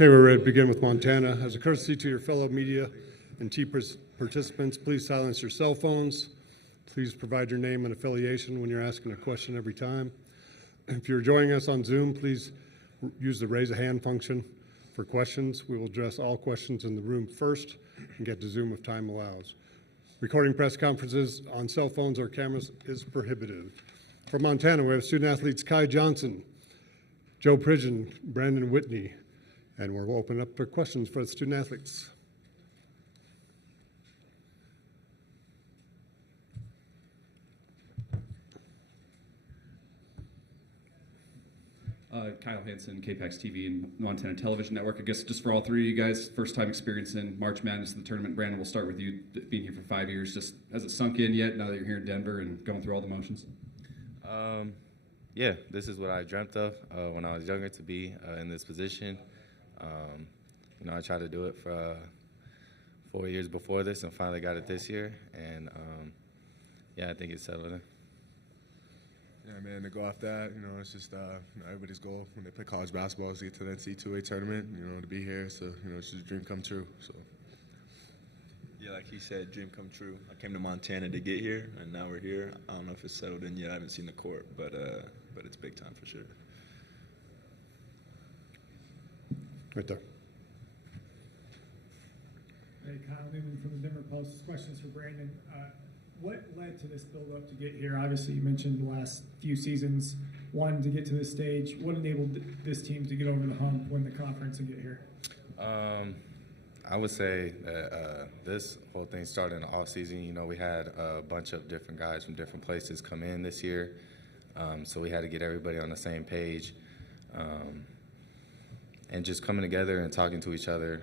Okay, we're ready to begin with Montana. As a courtesy to your fellow media and team participants, please silence your cell phones. Please provide your name and affiliation when you're asking a question every time. If you're joining us on Zoom, please use the raise a hand function for questions. We will address all questions in the room first and get to Zoom if time allows. Recording press conferences on cell phones or cameras is prohibited. From Montana, we have student athletes Kai Johnson, Joe Pridgeon, Brandon Whitney, and we'll open up for questions for the student athletes. Kyle Hansen, KPAX TV and Montana Television Network. I guess just for all three of you guys, first time experience in March Madness of the tournament. Brandon, we'll start with you, being here for 5 years. Just has it sunk in yet now that you're here in Denver and going through all the motions? Yeah, this is what I dreamt of when I was younger, to be in this position. I tried to do it for 4 years before this and finally got it this year. And I think it's settled in. Yeah, man, to go off that, it's just everybody's goal when they play college basketball is to get to the NCAA tournament, to be here. So, it's just a dream come true. So. Yeah, like he said, dream come true. I came to Montana to get here, and now we're here. I don't know if it's settled in yet. I haven't seen the court, but it's big time for sure. Right there. Hey, Kyle Newman from the Denver Post. This question's for Brandon. What led to this build-up to get here? Obviously, you mentioned the last few seasons, wanting to get to this stage. What enabled this team to get over the hump, win the conference, and get here? I would say that this whole thing started in the offseason. We had a bunch of different guys from different places come in this year, so we had to get everybody on the same page. And just coming together and talking to each other.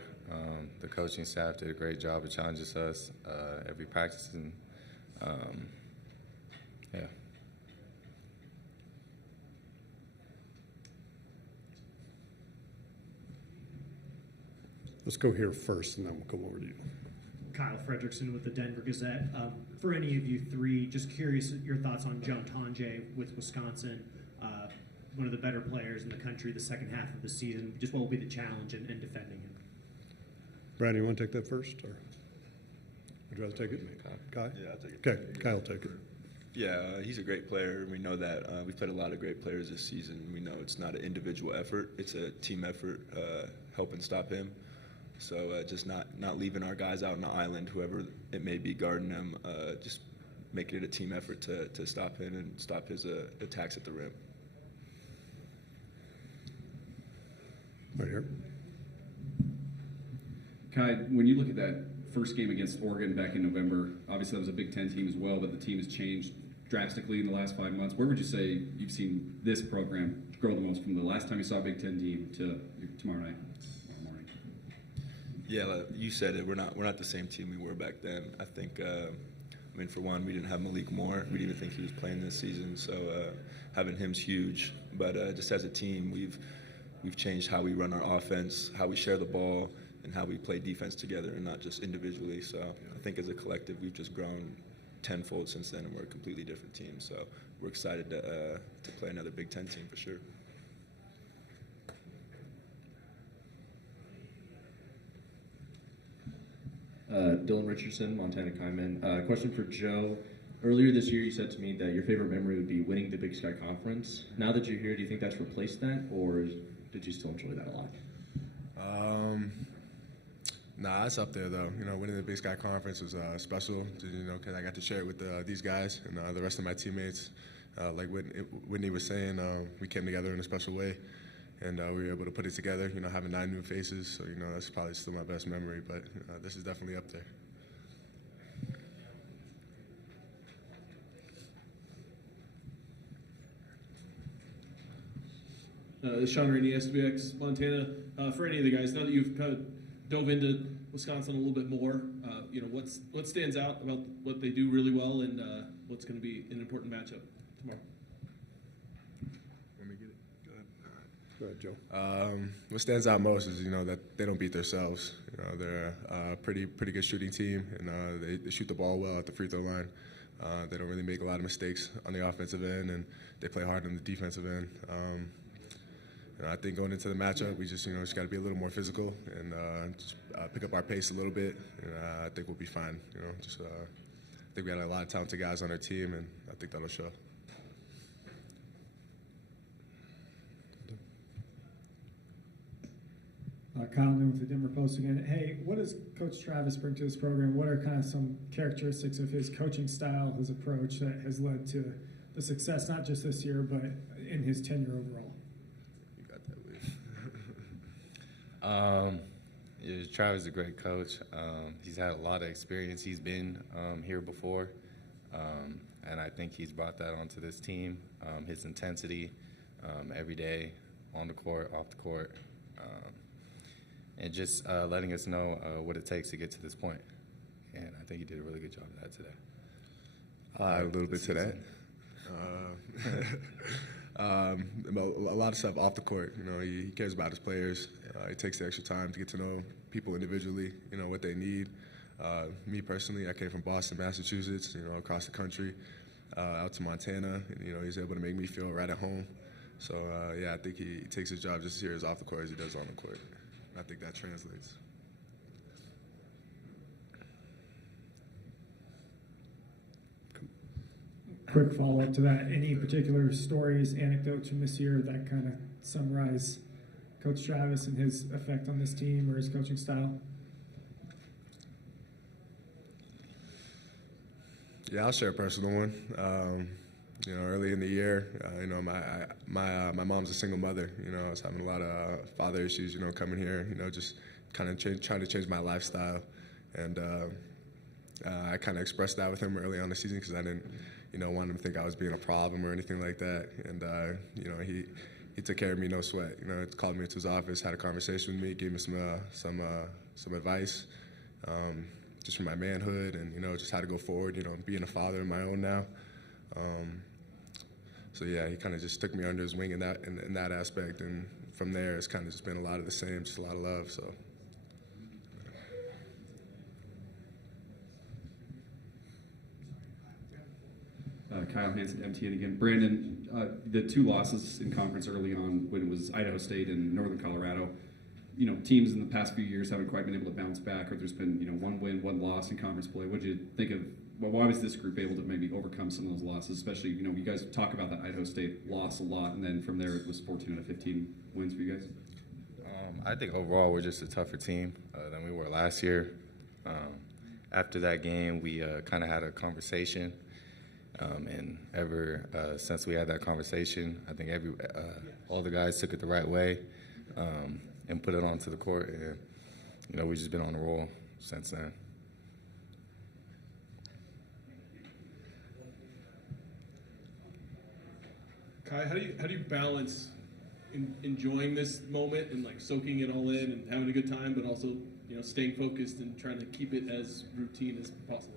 The coaching staff did a great job of challenging us every practice. And, yeah. Let's go here first, and then we'll come over to you. Kyle Fredrickson with the Denver Gazette. For any of you three, just curious your thoughts on John Tonje with Wisconsin, one of the better players in the country the second half of the season. Just what will be the challenge in defending him? Brandon, you want to take that first, or would you rather take it? Kai? Yeah, I'll take it. Okay, Kyle will take it. Yeah, he's a great player. We know that. We've played a lot of great players this season. We know it's not an individual effort. It's a team effort, helping stop him. So just not leaving our guys out on the island, whoever it may be guarding him, just making it a team effort to stop him and stop his attacks at the rim. Right here. Kai, when you look at that first game against Oregon back in November, obviously that was a Big Ten team as well, but the team has changed drastically in the last 5 months. Where would you say you've seen this program grow the most from the last time you saw a Big Ten team to tomorrow night? Yeah, like you said it. We're not the same team we were back then. I think, for one, we didn't have Malik Moore. We didn't even think he was playing this season. So having him's huge. But just as a team, we've changed how we run our offense, how we share the ball, and how we play defense together, and not just individually. So I think as a collective, we've just grown tenfold since then, and we're a completely different team. So we're excited to play another Big Ten team for sure. Dylan Richardson, Montana Kaiman. Question for Joe. Earlier this year, you said to me that your favorite memory would be winning the Big Sky Conference. Now that you're here, do you think that's replaced that, or did you still enjoy that a lot? Nah, it's up there though. Winning the Big Sky Conference was special. Because I got to share it with these guys and the rest of my teammates. Like Whitney was saying, we came together in a special way. And we were able to put it together, having 9 new faces. So, that's probably still my best memory. But this is definitely up there. Sean Rainey, SWX, Montana. For any of the guys, now that you've kind of dove into Wisconsin a little bit more, what stands out about what they do really well and what's going to be an important matchup tomorrow? Go ahead, Joe. What stands out most is, that they don't beat themselves. They're a pretty good shooting team, and they shoot the ball well at the free throw line. They don't really make a lot of mistakes on the offensive end, and they play hard on the defensive end. I think going into the matchup, we just got to be a little more physical and just pick up our pace a little bit, and I think we'll be fine. I think we got a lot of talented guys on our team, and I think that'll show. Kyle Newman with the Denver Post again. Hey, what does Coach Travis bring to this program? What are kind of some characteristics of his coaching style, his approach that has led to the success, not just this year, but in his tenure overall? You got that, Lee. Travis is a great coach. He's had a lot of experience. He's been here before, and I think he's brought that onto this team. His intensity every day, on the court, off the court, and just letting us know what it takes to get to this point. And I think he did a really good job of that today. A little bit to that. A lot of stuff off the court. He cares about his players. He takes the extra time to get to know people individually, what they need. Me personally, I came from Boston, Massachusetts, across the country, out to Montana, and, he's able to make me feel right at home. So, I think he takes his job just as serious off the court as he does on the court. I think that translates. Quick follow-up to that. Any particular stories, anecdotes from this year that kind of summarize Coach Travis and his effect on this team or his coaching style? Yeah, I'll share a personal one. Early in the year, my mom's a single mother. I was having a lot of father issues. Coming here, just kind of trying to change my lifestyle, and I kind of expressed that with him early on in the season because I didn't, want him to think I was being a problem or anything like that. And he took care of me, no sweat. Called me into his office, had a conversation with me, gave me some advice. Just for my manhood and, just how to go forward, being a father of my own now. So yeah, he kind of just took me under his wing in that aspect, and from there it's kind of just been a lot of the same, just a lot of love. So. Kyle Hansen, MTN again. Brandon, the two losses in conference early on when it was Idaho State and Northern Colorado, teams in the past few years haven't quite been able to bounce back, or there's been, one win, one loss in conference play. What did you think of, why was this group able to maybe overcome some of those losses, especially, you guys talk about that Idaho State loss a lot, and then from there it was 14 out of 15 wins for you guys? I think overall we're just a tougher team than we were last year. After that game, we kind of had a conversation, and ever since we had that conversation, I think all the guys took it the right way and put it onto the court, and we've just been on the roll since then. Kai, how do you balance enjoying this moment and soaking it all in and having a good time, but also staying focused and trying to keep it as routine as possible?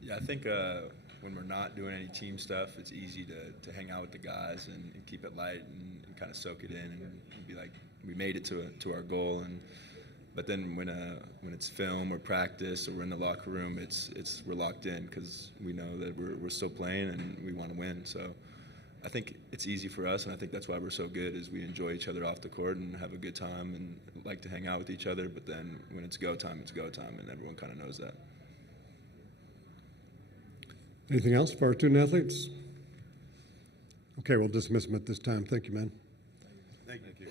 Yeah, I think when we're not doing any team stuff, it's easy to hang out with the guys and keep it light and kind of soak it in and be like, we made it to our goal. But then when it's film or practice or we're in the locker room, we're locked in because we know that we're still playing and we want to win. So I think it's easy for us, and I think that's why we're so good is we enjoy each other off the court and have a good time and like to hang out with each other. But then when it's go time, and everyone kind of knows that. Anything else for our student athletes? Okay, we'll dismiss them at this time. Thank you, man. Thank you.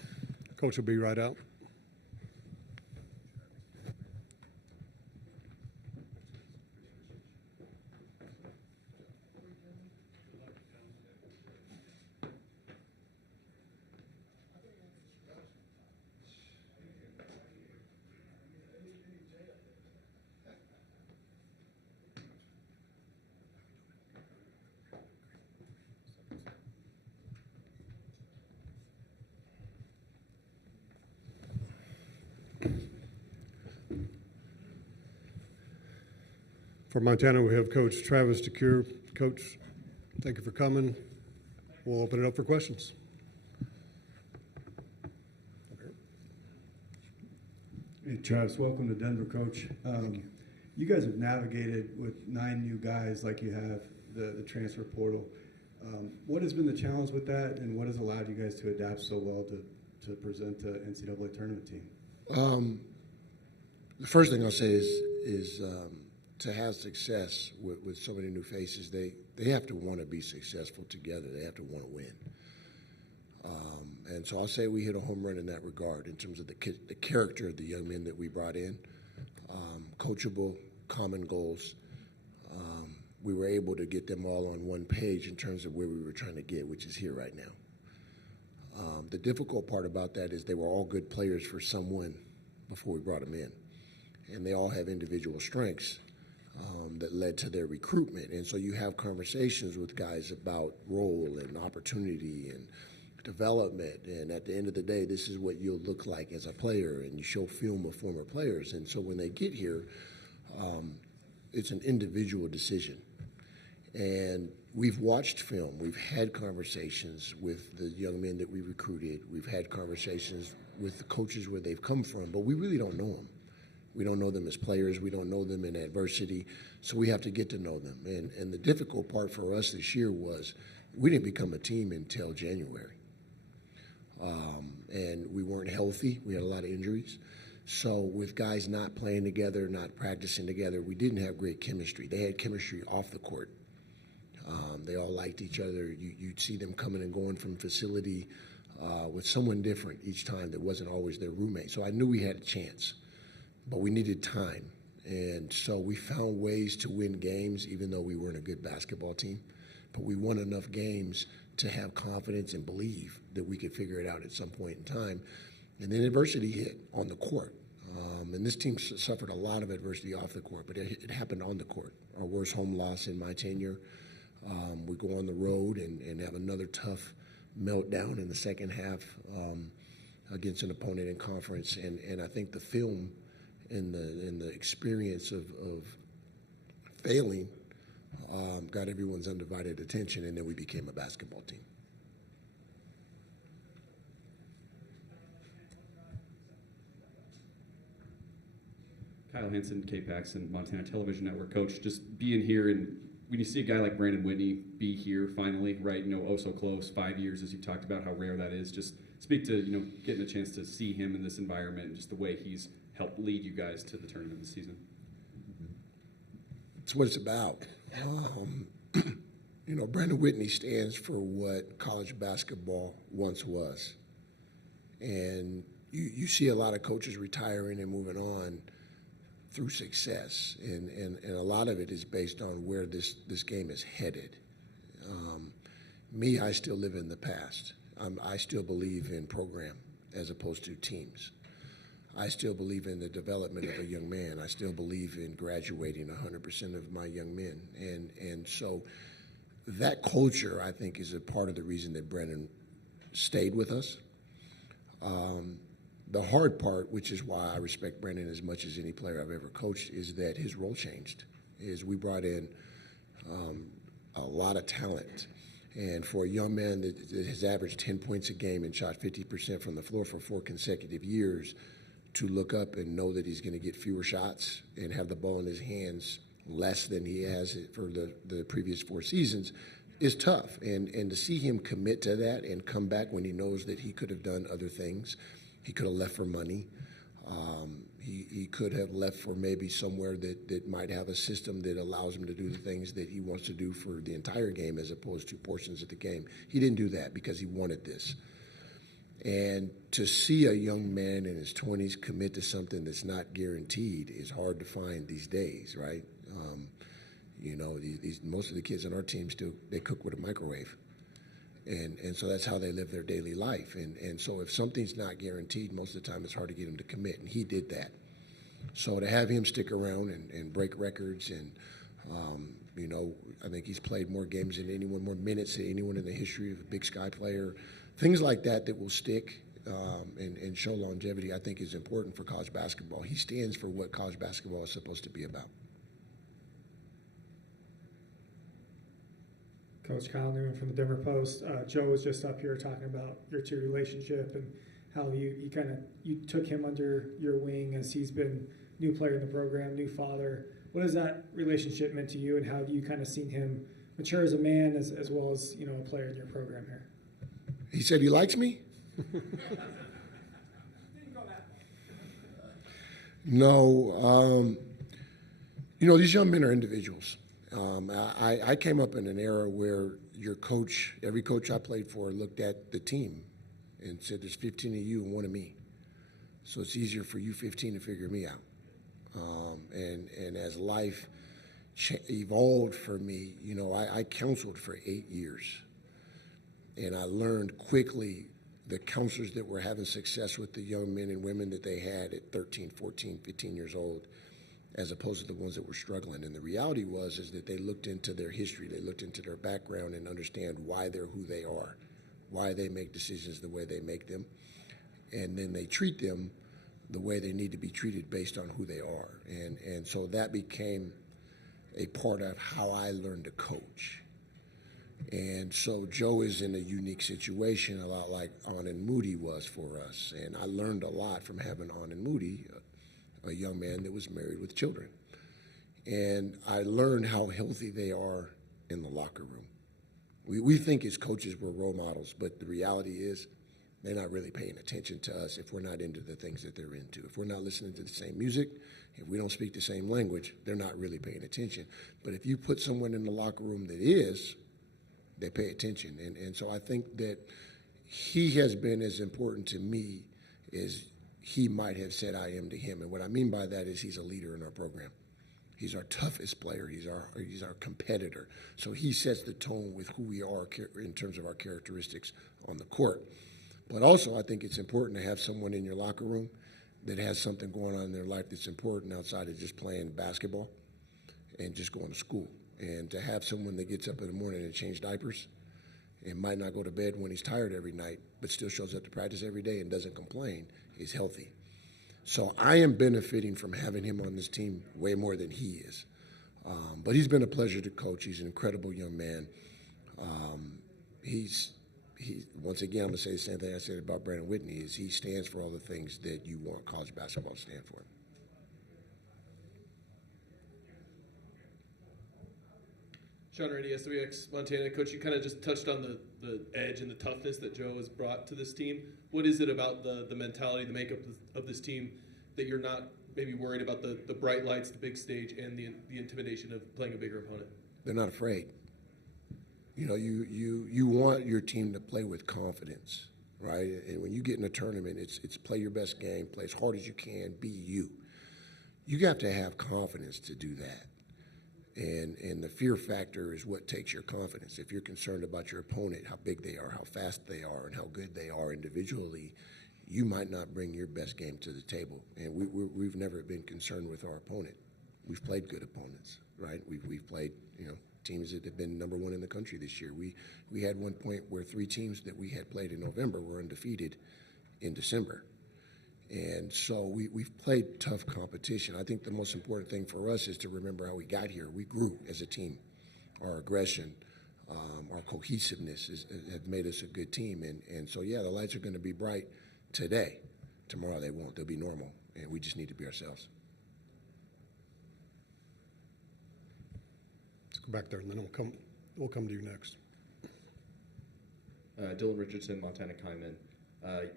Coach will be right out. For Montana, we have Coach Travis DeCure. Coach, thank you for coming. We'll open it up for questions. Hey, Travis, welcome to Denver, Coach. You guys have navigated with 9 new guys like you have, the transfer portal. What has been the challenge with that, and what has allowed you guys to adapt so well to present the NCAA tournament team? The first thing I'll say is to have success with so many new faces, they have to want to be successful together. They have to want to win. And so I'll say we hit a home run in that regard in terms of the character of the young men that we brought in. Coachable, common goals. We were able to get them all on one page in terms of where we were trying to get, which is here right now. The difficult part about that is they were all good players for someone before we brought them in. And they all have individual strengths that led to their recruitment. And so you have conversations with guys about role and opportunity and development. And at the end of the day, this is what you'll look like as a player. And you show film of former players. And so when they get here, it's an individual decision. And we've watched film. We've had conversations with the young men that we recruited. We've had conversations with the coaches where they've come from, but we really don't know them. We don't know them as players. We don't know them in adversity. So we have to get to know them. And the difficult part for us this year was we didn't become a team until January. And we weren't healthy. We had a lot of injuries. So with guys not playing together, not practicing together, we didn't have great chemistry. They had chemistry off the court. They all liked each other. You'd see them coming and going from facility with someone different each time that wasn't always their roommate. So I knew we had a chance, but we needed time. And so we found ways to win games, even though we weren't a good basketball team. But we won enough games to have confidence and believe that we could figure it out at some point in time. And then adversity hit on the court. And this team suffered a lot of adversity off the court, but it happened on the court. Our worst home loss in my tenure. We go on the road and have another tough meltdown in the second half against an opponent in conference. And I think the film and the experience of failing got everyone's undivided attention, and then we became a basketball team. Kyle Hansen, K-Pax, Montana Television Network. Coach, just being here, and when you see a guy like Brandon Whitney be here finally, right, oh so close, 5 years, as you talked about how rare that is, just speak to, getting a chance to see him in this environment and just the way he's helped lead you guys to the tournament this season. It's what it's about. Brandon Whitney stands for what college basketball once was. And you see a lot of coaches retiring and moving on through success, and a lot of it is based on where this game is headed. I still live in the past. I still believe in program as opposed to teams. I still believe in the development of a young man. I still believe in graduating 100% of my young men. And so that culture, I think, is a part of the reason that Brandon stayed with us. The hard part, which is why I respect Brandon as much as any player I've ever coached, is that his role changed. We brought in a lot of talent. And for a young man that has averaged 10 points a game and shot 50% from the floor for 4 consecutive years, to look up and know that he's going to get fewer shots and have the ball in his hands less than he has for the previous 4 seasons is tough. And to see him commit to that and come back when he knows that he could have done other things. He could have left for money. He could have left for maybe somewhere that might have a system that allows him to do the things that he wants to do for the entire game as opposed to portions of the game. He didn't do that because he wanted this. And to see a young man in his 20s commit to something that's not guaranteed is hard to find these days, right? Most of the kids on our team they cook with a microwave. And so that's how they live their daily life. And so if something's not guaranteed, most of the time it's hard to get him to commit, and he did that. So to have him stick around and break records and, I think he's played more games than anyone, more minutes than anyone in the history of a Big Sky player. Things like that will stick and show longevity, I think, is important for college basketball. He stands for what college basketball is supposed to be about. Coach Kyle Newman from the Denver Post. Joe was just up here talking about your 2 relationship and how you took him under your wing as he's been new player in the program, new father. What has that relationship meant to you, and how have you kind of seen him mature as a man as well as, you know, a player in your program here? He said he likes me? No. You know, these young men are individuals. I came up in an era where your coach, every coach I played for, looked at the team and said, there's 15 of you and one of me. So it's easier for you 15 to figure me out. And as life evolved for me, you know, I counseled for 8 years. And I learned quickly the counselors that were having success with the young men and women that they had at 13, 14, 15 years old, as opposed to the ones that were struggling. And the reality is that they looked into their history, they looked into their background and understand why they're who they are, why they make decisions the way they make them. And then they treat them the way they need to be treated based on who they are. And so that became a part of how I learned to coach. And so Joe is in a unique situation, a lot like Anand Moody was for us. And I learned a lot from having Anand Moody, a young man that was married with children. And I learned how healthy they are in the locker room. We think as coaches we're role models, but the reality is they're not really paying attention to us if we're not into the things that they're into. If we're not listening to the same music, if we don't speak the same language, they're not really paying attention. But if you put someone in the locker room that is, they pay attention. And so I think that he has been as important to me as he might have said I am to him. And what I mean by that is he's a leader in our program. He's our toughest player. He's our competitor. So he sets the tone with who we are in terms of our characteristics on the court. But also I think it's important to have someone in your locker room that has something going on in their life that's important outside of just playing basketball and just going to school. And to have someone that gets up in the morning and change diapers and might not go to bed when he's tired every night, but still shows up to practice every day and doesn't complain is healthy. So I am benefiting from having him on this team way more than he is. But he's been a pleasure to coach. He's an incredible young man. Once again, I'm going to say the same thing I said about Brandon Whitney, is he stands for all the things that you want college basketball to stand for. Sean Rady, SWX Montana. Coach, you kind of just touched on the edge and the toughness that Joe has brought to this team. What is it about the mentality, the makeup of this team that you're not maybe worried about the bright lights, the big stage, and the intimidation of playing a bigger opponent? They're not afraid. You know, you want your team to play with confidence, right? And when you get in a tournament, it's play your best game, play as hard as you can, be you. You have to have confidence to do that. And the fear factor is what takes your confidence. If you're concerned about your opponent, how big they are, how fast they are, and how good they are individually, you might not bring your best game to the table. And we've never been concerned with our opponent. We've played good opponents, right? We've played, you know, teams that have been number one in the country this year. We had one point where 3 teams that we had played in November were undefeated in December. And so we've played tough competition. I think the most important thing for us is to remember how we got here. We grew as a team. Our aggression, our cohesiveness have made us a good team. And so, yeah, the lights are going to be bright today. Tomorrow they won't. They'll be normal. And we just need to be ourselves. Let's go back there, and then we'll come to you next. Dylan Richardson, Montana Kaiman.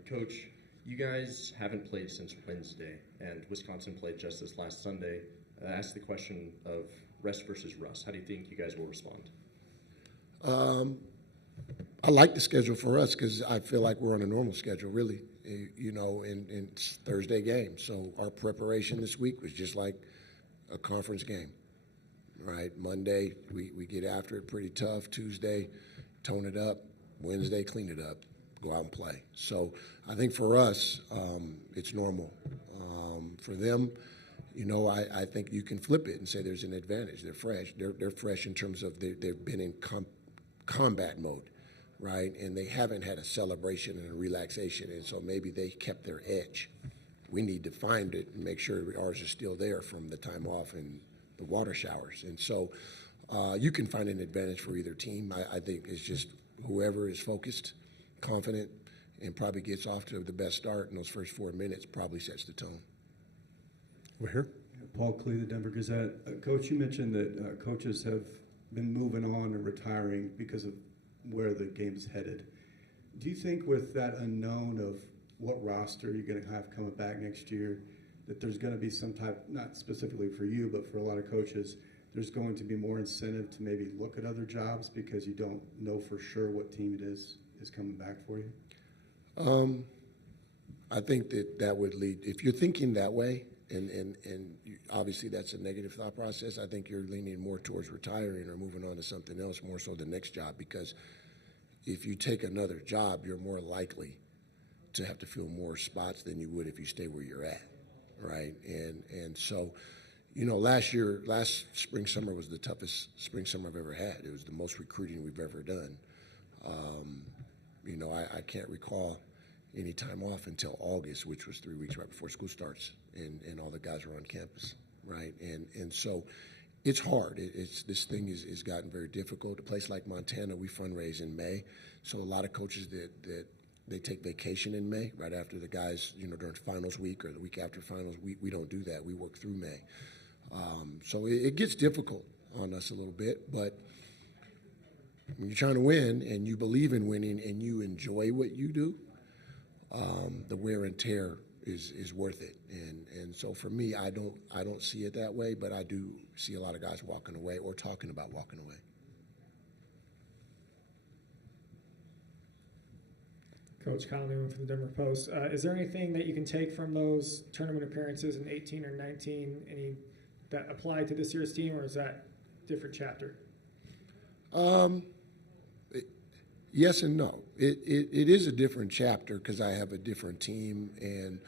Coach, you guys haven't played since Wednesday, and Wisconsin played just this last Sunday. I asked the question of rest versus rust. How do you think you guys will respond? I like the schedule for us because I feel like we're on a normal schedule, really, you know, in it's Thursday game. So our preparation this week was just like a conference game, right? Monday, we get after it pretty tough. Tuesday, tone it up. Wednesday, clean it up. Go out and play. So I think for us, it's normal. For them, you know, I think you can flip it and say there's an advantage. They're fresh. They're fresh in terms of they've been in combat mode, right? And they haven't had a celebration and a relaxation, and so maybe they kept their edge. We need to find it and make sure ours is still there from the time off and the water showers. And so you can find an advantage for either team. I think it's just whoever is focused, confident, and probably gets off to the best start in those first 4 minutes probably sets the tone. We're here. Paul Klee, the Denver Gazette. Coach, you mentioned that coaches have been moving on and retiring because of where the game's headed. Do you think with that unknown of what roster you're going to have coming back next year, that there's going to be some type, not specifically for you, but for a lot of coaches, there's going to be more incentive to maybe look at other jobs because you don't know for sure what team it is coming back for you? I think that would lead, if you're thinking that way, and obviously that's a negative thought process, I think you're leaning more towards retiring or moving on to something else more so the next job, because if you take another job, you're more likely to have to fill more spots than you would if you stay where you're at, right? And so, last spring, summer was the toughest spring, summer I've ever had. It was the most recruiting we've ever done. I can't recall any time off until August, which was 3 weeks right before school starts, and all the guys were on campus, right? And so it's hard. This thing is gotten very difficult. A place like Montana, we fundraise in May, so a lot of coaches that they take vacation in May, right after the guys, during finals week or the week after finals. We don't do that. We work through May. So it gets difficult on us a little bit, but when you're trying to win and you believe in winning and you enjoy what you do, the wear and tear is worth it. And so for me, I don't see it that way, but I do see a lot of guys walking away or talking about walking away. Coach Kyle Newman from the Denver Post. Is there anything that you can take from those tournament appearances in 18 or 19, any that apply to this year's team, or is that a different chapter? Yes and no. It is a different chapter because I have a different team, and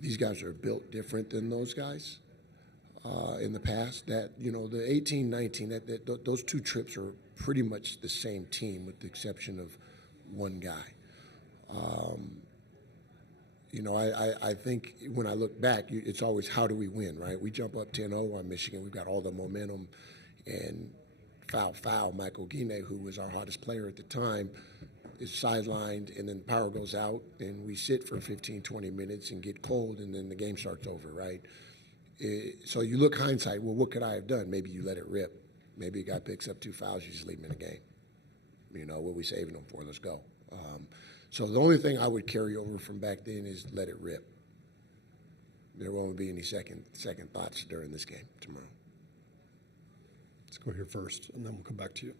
these guys are built different than those guys in the past. That, the 18, 19, those two trips are pretty much the same team with the exception of one guy. I think when I look back, it's always how do we win, right? We jump up 10-0 on Michigan. We've got all the momentum, and foul. Michael Guinea, who was our hottest player at the time, is sidelined, and then power goes out, and we sit for 15, 20 minutes and get cold, and then the game starts over, right? So you look hindsight, well, what could I have done? Maybe you let it rip. Maybe a guy picks up 2 fouls, you just leave him in the game. What are we saving them for? Let's go. So the only thing I would carry over from back then is let it rip. There won't be any second thoughts during this game tomorrow. Let's go here first, and then we'll come back to you.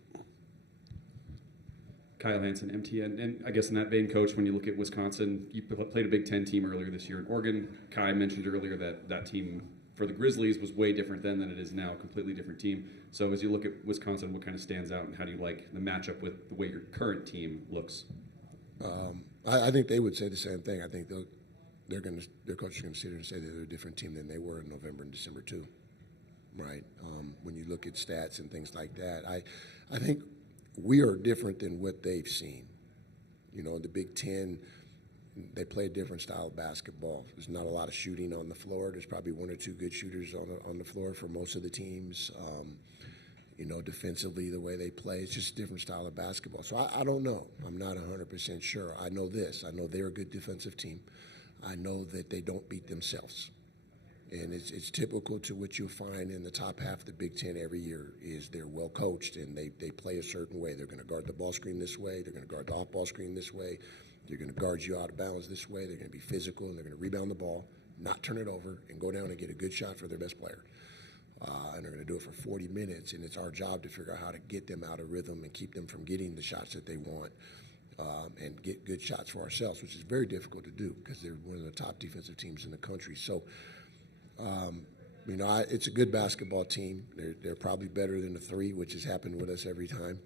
Kyle Hansen, MTN. And I guess in that vein, Coach, when you look at Wisconsin, you played a Big Ten team earlier this year in Oregon. Kai mentioned earlier that team for the Grizzlies was way different then than it is now, a completely different team. So as you look at Wisconsin, what kind of stands out, and how do you like the matchup with the way your current team looks? I think they would say the same thing. I think their coach is going to sit here and say that they're a different team than they were in November and December too, right? When you look at stats and things like that, I think we are different than what they've seen. The Big Ten, they play a different style of basketball. There's not a lot of shooting on the floor. There's probably 1 or 2 good shooters on the floor for most of the teams. Defensively, the way they play, it's just a different style of basketball. So I don't know. I'm not 100% sure. I know this. I know they're a good defensive team. I know that they don't beat themselves. And it's typical to what you'll find in the top half of the Big Ten every year is they're well coached and they play a certain way. They're going to guard the ball screen this way. They're going to guard the off-ball screen this way. They're going to guard you out of bounds this way. They're going to be physical, and they're going to rebound the ball, not turn it over, and go down and get a good shot for their best player. And they're going to do it for 40 minutes, and it's our job to figure out how to get them out of rhythm and keep them from getting the shots that they want, and get good shots for ourselves, which is very difficult to do because they're one of the top defensive teams in the country. So, it's a good basketball team. They're probably better than the 3, which has happened with us every time,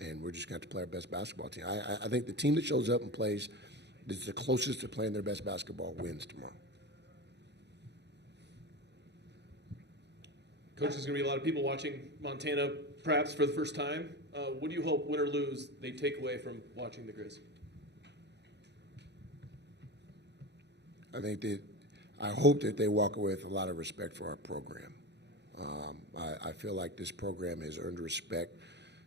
and we're just going to have to play our best basketball team. I think the team that shows up and plays is the closest to playing their best basketball wins tomorrow. Coach, there's going to be a lot of people watching Montana perhaps for the first time. What do you hope, win or lose, they take away from watching the Grizz? I hope that they walk away with a lot of respect for our program. I feel like this program has earned respect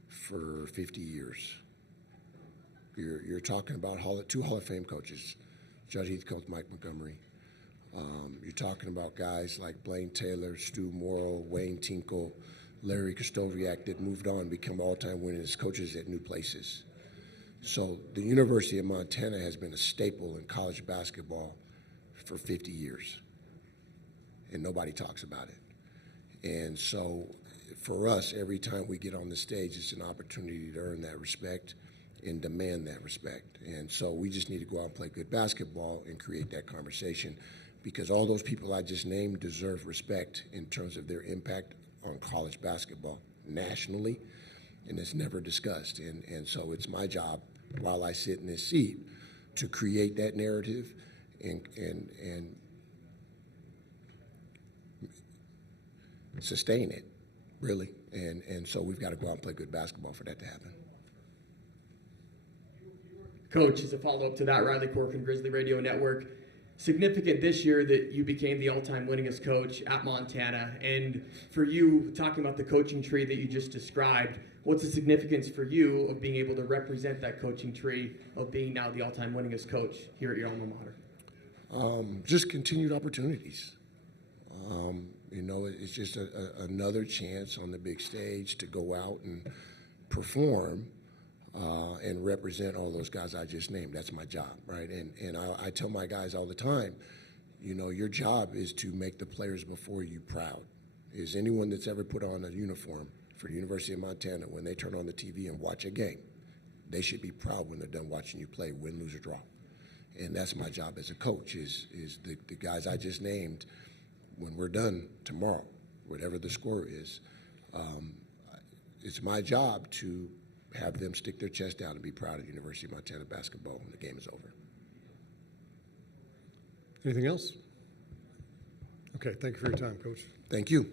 for 50 years. You're talking about 2 Hall of Fame coaches, Judd Heathcote, Mike Montgomery. You're talking about guys like Blaine Taylor, Stu Morrill, Wayne Tinkle, Larry Kostoviak that moved on, become all-time winners coaches at new places. So the University of Montana has been a staple in college basketball for 50 years, and nobody talks about it. And so for us, every time we get on the stage, it's an opportunity to earn that respect and demand that respect. And so we just need to go out and play good basketball and create that conversation, because all those people I just named deserve respect in terms of their impact on college basketball nationally, and it's never discussed. And so it's my job, while I sit in this seat, to create that narrative and sustain it, really. And so we've got to go out and play good basketball for that to happen. Coach, as a follow-up to that, Riley Corcoran, Grizzly Radio Network. Significant this year that you became the all-time winningest coach at Montana. And for you, talking about the coaching tree that you just described, what's the significance for you of being able to represent that coaching tree of being now the all-time winningest coach here at your alma mater? Just continued opportunities. It's just another chance on the big stage to go out and perform and represent all those guys I just named. That's my job, right? And I tell my guys all the time, your job is to make the players before you proud. Is anyone that's ever put on a uniform for the University of Montana, when they turn on the TV and watch a game, they should be proud when they're done watching you play, win, lose, or draw. And that's my job as a coach, is the guys I just named, when we're done tomorrow, whatever the score is, it's my job to have them stick their chest down and be proud of University of Montana basketball when the game is over. Anything else? Okay, thank you for your time, Coach. Thank you.